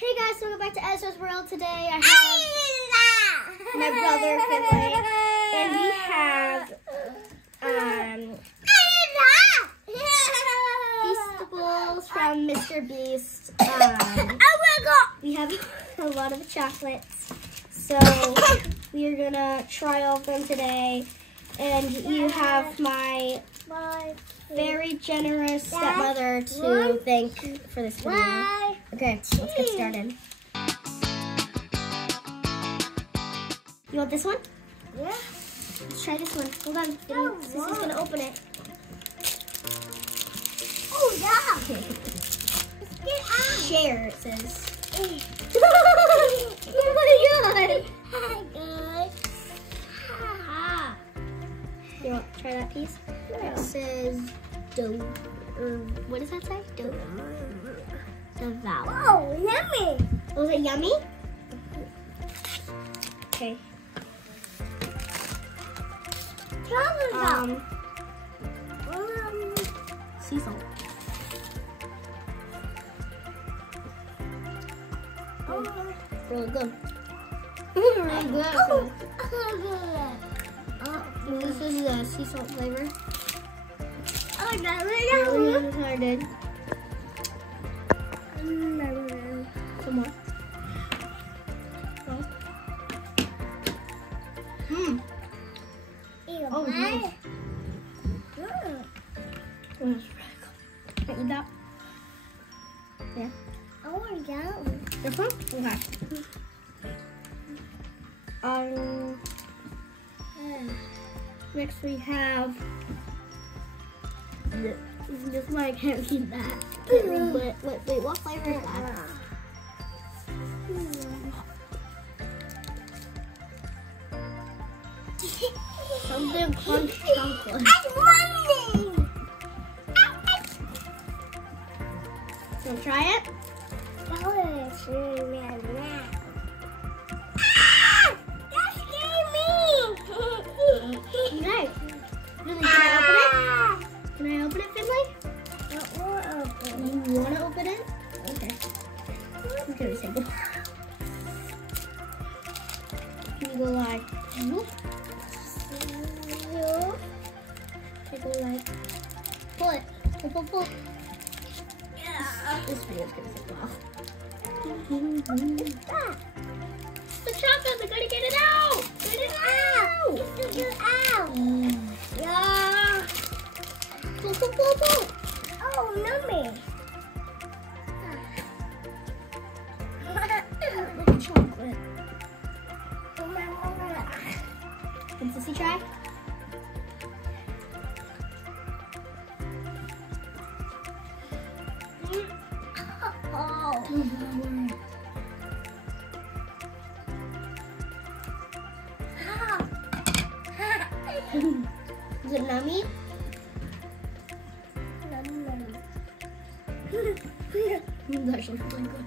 Hey guys, welcome back to Ezra's World. Today I have my brother Finley, and we have Feastables from Mr. Beast. We have a lot of chocolates, so we are gonna try all of them today. And you have my very generous stepmother to thank for this video. Okay, let's get started. You want this one? Yeah. Let's try this one. Hold on. Sissy's gonna open it. Oh, yeah. Share, it says. Oh my god! Hi, guys. You want to try that piece? It says dough. Or what does that say? Dough. Devour. Oh, yummy. Was it yummy? Okay. Sea salt. Really good. Really good. This is the sea salt flavor. Oh, that's Really retarded. Some more. Oh, nice. Can I eat that? Yeah. Oh, yeah. This one? Okay. Next we have this one. I can't eat that. Wait, what flavor is that? Something crunch chocolate. I want it. So try it. That scared me. Okay. Really, can I open it? Can I open it, Finley? You want to open it? Okay. I'm gonna take it. You go like, take it like, pull it, pull. This video's gonna take a while. The chocolate, we gotta get it out! Get it out! Get it out! Yeah! Pull! Oh, yummy! Look at chocolate. Can Sissy try? Oh. Is it nummy? It's actually really good.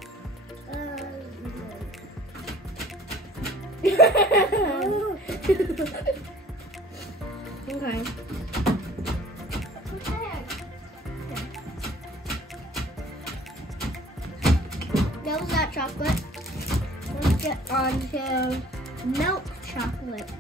Okay. That was that chocolate. Let's get on to milk chocolate.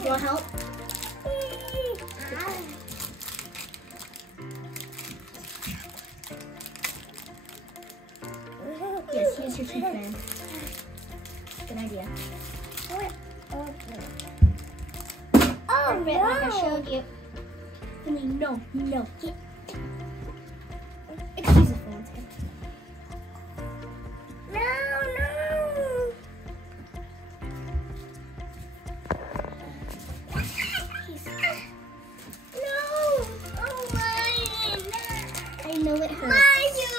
You want help? Yes, use your teeth fan. Good idea. Oh, Perfect, like I showed you. No. Excuse me for 1 second. No. I know it hurts. Mario!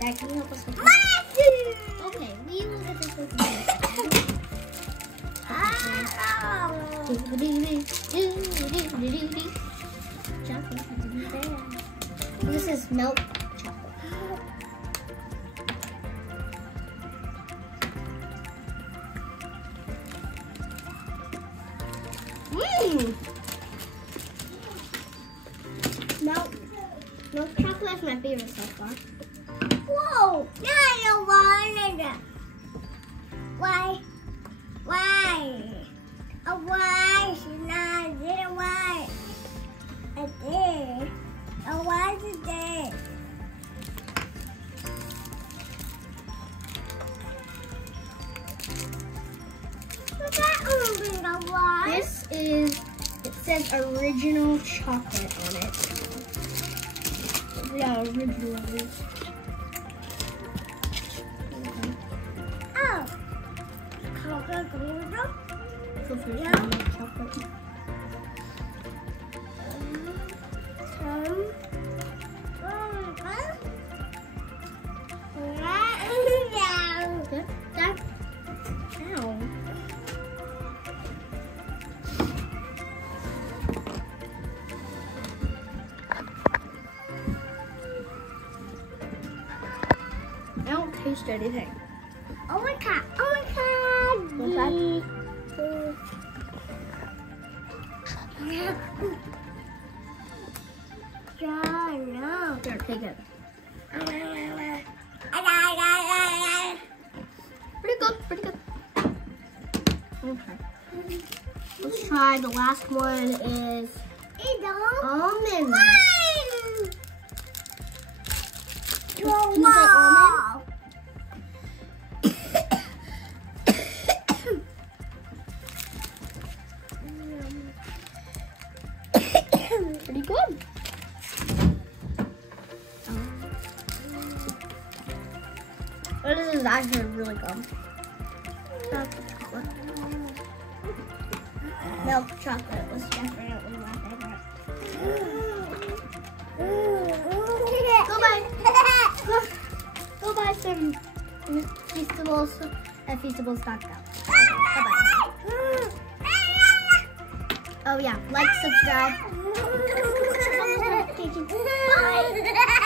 Dad, can you help us with this? Okay, we will get this with This is milk chocolate. Milk chocolate is my favorite so far. Whoa! No, I don't want it. Why? Why? Why? I didn't want it. I did. Why is it there? What's that open the why? This is, it says original chocolate on it. Yeah, original. Oh. Chocolate. So first, Yeah. milk chocolate. That, ow. I don't taste anything. Oh my god! What's Yeah, no. Here, take it. Pretty good, pretty good. Okay. Let's try the last one is almond. Can you say almond? Pretty good. But this is actually really good. Milk chocolate was definitely my favorite. Go buy some Feastables at Feastables.com. Bye-bye. Oh yeah, like, subscribe. Bye.